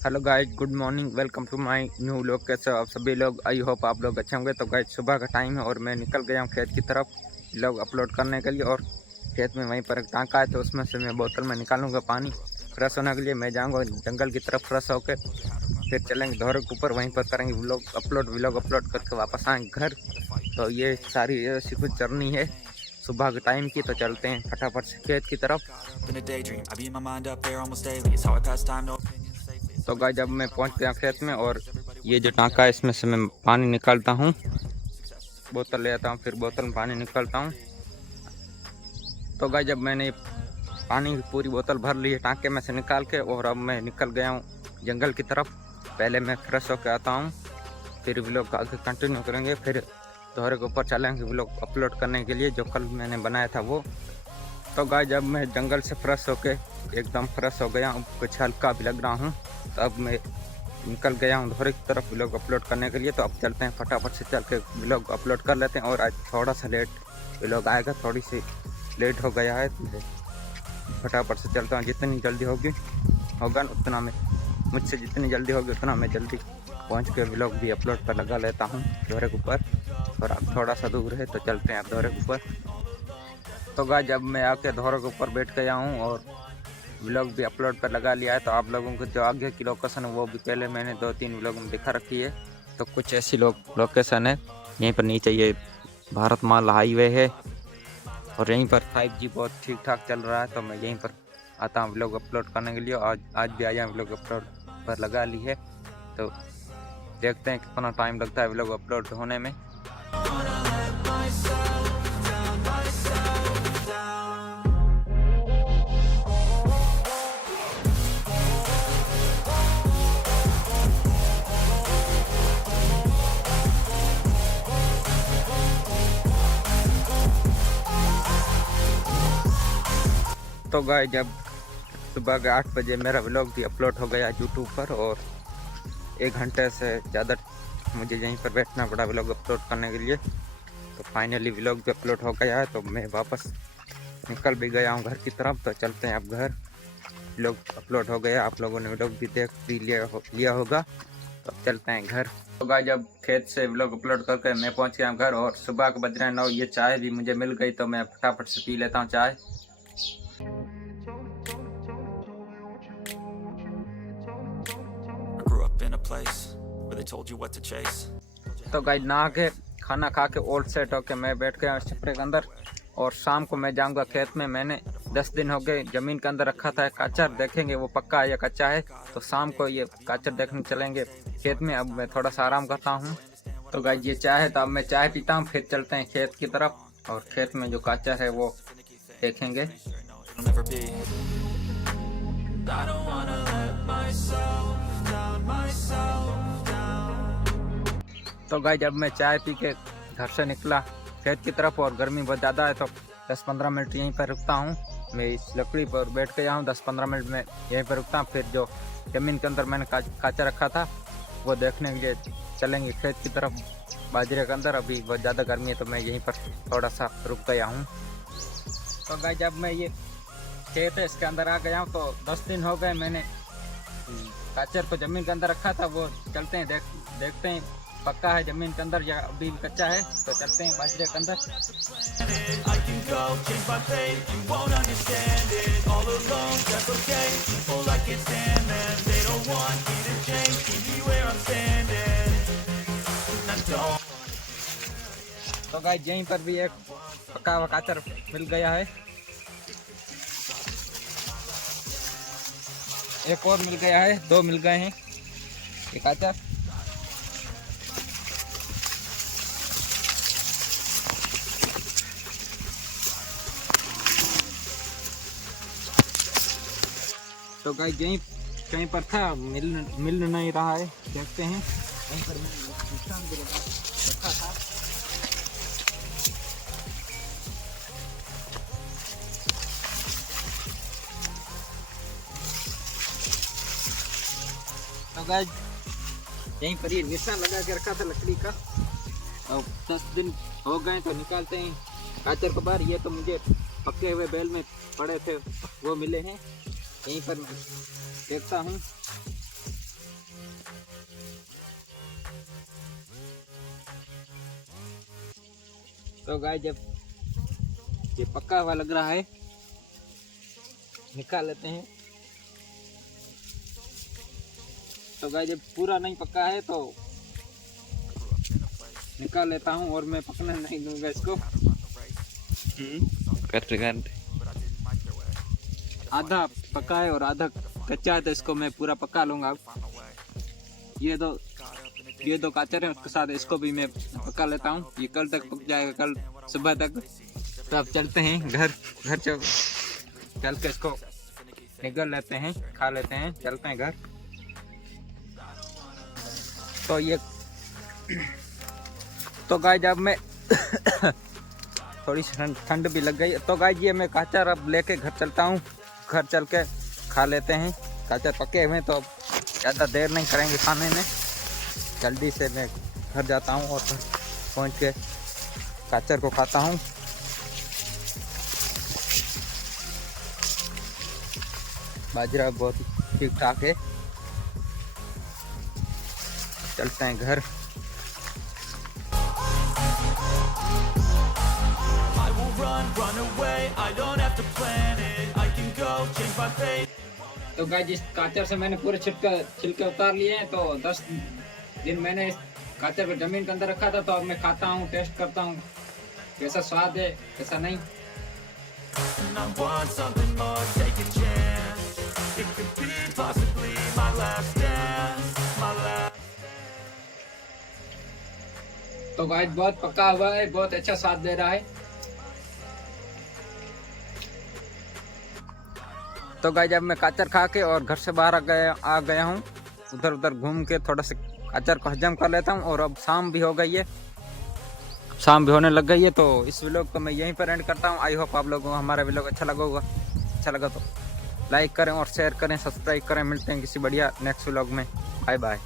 Hello guys, good morning. Welcome to my new vlog. कैसे हो आप सभी लोग? आई होप आप लोग अच्छे होंगे। तो गाइस, सुबह का टाइम है और मैं निकल गया हूँ खेत की तरफ व्लॉग अपलोड करने के लिए। और खेत में वहीं पर एक टांका है, तो उसमें से मैं बोतल में निकालूंगा पानी फ्रेश होने के लिए। मैं जाऊँगा जंगल की तरफ फ्रेश होकर, फिर चलेंगे धोरे के ऊपर, वहीं पर करेंगे व्लॉग अपलोड करके वापस आएंगे घर। तो ये सारी ऐसी कुछ जर्नी है सुबह के टाइम की। तो चलते हैं फटाफट से खेत की तरफ। तो गाइस, जब मैं पहुंच गया खेत में और ये जो टांका है इसमें से मैं पानी निकालता हूँ, बोतल ले आता हूँ, फिर बोतल में पानी निकालता हूँ। तो गाइस, जब मैंने पानी की पूरी बोतल भर ली है टांके में से निकाल के, और अब मैं निकल गया हूँ जंगल की तरफ। पहले मैं फ्रेश होकर आता हूँ, फिर व्लॉग आगे कंटिन्यू करेंगे। फिर दोहरे के ऊपर चलेंगे व्लॉग अपलोड करने के लिए, जो कल मैंने बनाया था वो। तो गाइस, जब मैं जंगल से फ्रेश होके एकदम फ्रेश हो गया हूँ, कुछ हल्का भी लग रहा हूँ, तो अब मैं निकल गया हूँ धोरे की तरफ व्लॉग अपलोड करने के लिए। तो अब चलते हैं फटाफट से, चल के व्लॉग अपलोड कर लेते हैं। और आज थोड़ा सा लेट व्लॉग आएगा, थोड़ी सी लेट हो गया है, तो फटाफट से चलता हूँ। जितनी जल्दी होगा उतना मैं, मुझसे जितनी जल्दी होगी उतना मैं जल्दी पहुँच के व्लॉग भी अपलोड पर लगा लेता हूँ धोरे के ऊपर। और अब थोड़ा सा दूर है, तो चलते हैं अब धोरे के ऊपर। तो गाइस, जब मैं आके धोरे के ऊपर बैठ गया हूँ और व्लॉग भी अपलोड पर लगा लिया है, तो आप लोगों को जो आगे की लोकेशन है वो भी पहले मैंने 2-3 व्लॉग में दिखा रखी है। तो कुछ ऐसी लोकेशन है। यहीं पर नीचे ये भारत माला हाईवे है, और यहीं पर 5G बहुत ठीक ठाक चल रहा है। तो मैं यहीं पर आता हूँ व्लॉग अपलोड करने के लिए। आज भी आया व्लॉग अपलोड पर लगा ली है। तो देखते हैं कितना टाइम लगता है व्लॉग अपलोड होने में। तो गाइस, जब सुबह के 8 बजे मेरा व्लॉग भी अपलोड हो गया यूट्यूब पर, और 1 घंटे से ज़्यादा मुझे यहीं पर बैठना पड़ा व्लॉग अपलोड करने के लिए। तो फाइनली व्लॉग भी अपलोड हो गया है, तो मैं वापस निकल भी गया हूँ घर की तरफ। तो चलते हैं अब घर। व्लॉग अपलोड हो गया, आप लोगों ने व्लॉग भी देख भी लिया होगा। तो अब चलते हैं घर। तो गाइस, जब खेत से व्लॉग अपलोड करके मैं पहुँच गया हूँ घर, और सुबह के बज रहे हैं 9। ये चाय भी मुझे मिल गई, तो मैं फटाफट से पी लेता हूँ चाय। तो गाइस, नहा के खाना खा के ओल्ड सेट होके मैं बैठ गया छपरे के अंदर। और शाम को मैं जाऊंगा खेत में। मैंने 10 दिन हो गए जमीन के अंदर रखा था काचर, देखेंगे वो पक्का है या कच्चा है। तो शाम को ये काचर देखने चलेंगे खेत में। अब मैं थोड़ा सा आराम करता हूँ। तो गाइस, ये चाय है, तो अब मैं चाय पीता हूँ, फिर चलते हैं खेत की तरफ, और खेत में जो काचर है वो देखेंगे। तो गाइस, जब मैं चाय पी के घर से निकला खेत की तरफ, और गर्मी बहुत ज़्यादा है, तो 10-15 मिनट यहीं पर रुकता हूँ। मैं इस लकड़ी पर बैठ गया हूँ, 10-15 मिनट में यहीं पर रुकता हूँ। फिर जो ज़मीन के अंदर मैंने काचा रखा था वो देखने के लिए चलेंगे खेत की तरफ, बाजरे के अंदर। अभी बहुत ज़्यादा गर्मी है, तो मैं यहीं पर थोड़ा सा रुक गया हूँ। तो गाइस, जब मैं ये खेत है इसके अंदर आ गया हूँ, तो 10 दिन हो गए मैंने काचर को ज़मीन के अंदर रखा था। वो चलते हैं देखते हैं पक्का है ज़मीन के अंदर या अभी भी कच्चा है। तो चलते हैं बाजरे के अंदर। तो गाइस, यहीं पर भी एक पक्का हुआ काचर मिल गया है, एक और मिल गया है, 2 मिल गए हैं ये काचर। तो गाइस, यहीं कहीं पर था, मिल नहीं रहा है, देखते हैं। यहीं पर मैंने निशान भी रखा था। तो गाइस, यहीं पर ये निशान लगा के रखा था लकड़ी का, और 10 दिन हो गए तो निकालते हैं काचर को बाहर। ये तो मुझे पके हुए बैल में पड़े थे वो मिले हैं, यहीं पर देखता हूँ। तो गाइस जब ये पक्का हुआ लग रहा है, निकाल लेते हैं। तो गाइस जब पूरा नहीं पक्का है तो निकाल लेता हूँ, और मैं पकने नहीं दूंगा इसको। आधा पका है और आधा कच्चा है, तो इसको मैं पूरा पका लूंगा। अब ये दो काचर है, उसके साथ इसको भी मैं पका लेता हूँ। ये कल तक पक जाएगा, कल सुबह तक। तो अब चलते हैं घर चल के इसको निगल लेते हैं, खा लेते हैं, चलते हैं घर। तो ये तो गाइस जब मैं थोड़ी सी ठंड भी लग गई, तो गाइस ये मैं काचर अब लेके घर चलता हूँ। घर चल के खा लेते हैं। काचर पके हुए तो ज़्यादा देर नहीं करेंगे खाने में, जल्दी से मैं घर जाता हूँ और पहुँच के काचर को खाता हूँ। बाजरा बहुत ठीक ठाक है। चलते हैं घर। तो गाइस इस काचर से मैंने पूरे छिलके उतार लिए हैं। तो 10 दिन मैंने इस काचर को जमीन के अंदर रखा था। तो अब मैं खाता हूँ, टेस्ट करता हूँ कैसा स्वाद है कैसा नहीं। तो गाइस बहुत पका हुआ है, बहुत अच्छा स्वाद दे रहा है। तो गाइस जब मैं काचर खा के और घर से बाहर आ गया हूँ, उधर उधर घूम के थोड़ा सा काचर को हजम कर लेता हूँ। और अब शाम भी हो गई है, शाम भी होने लग गई है। तो इस व्लॉग को मैं यहीं पर एंड करता हूँ। आई होप आप लोगों को हमारा व्लॉग अच्छा लगा तो लाइक करें और शेयर करें, सब्सक्राइब करें। मिलते हैं किसी बढ़िया नेक्स्ट व्लॉग में। Bye bye.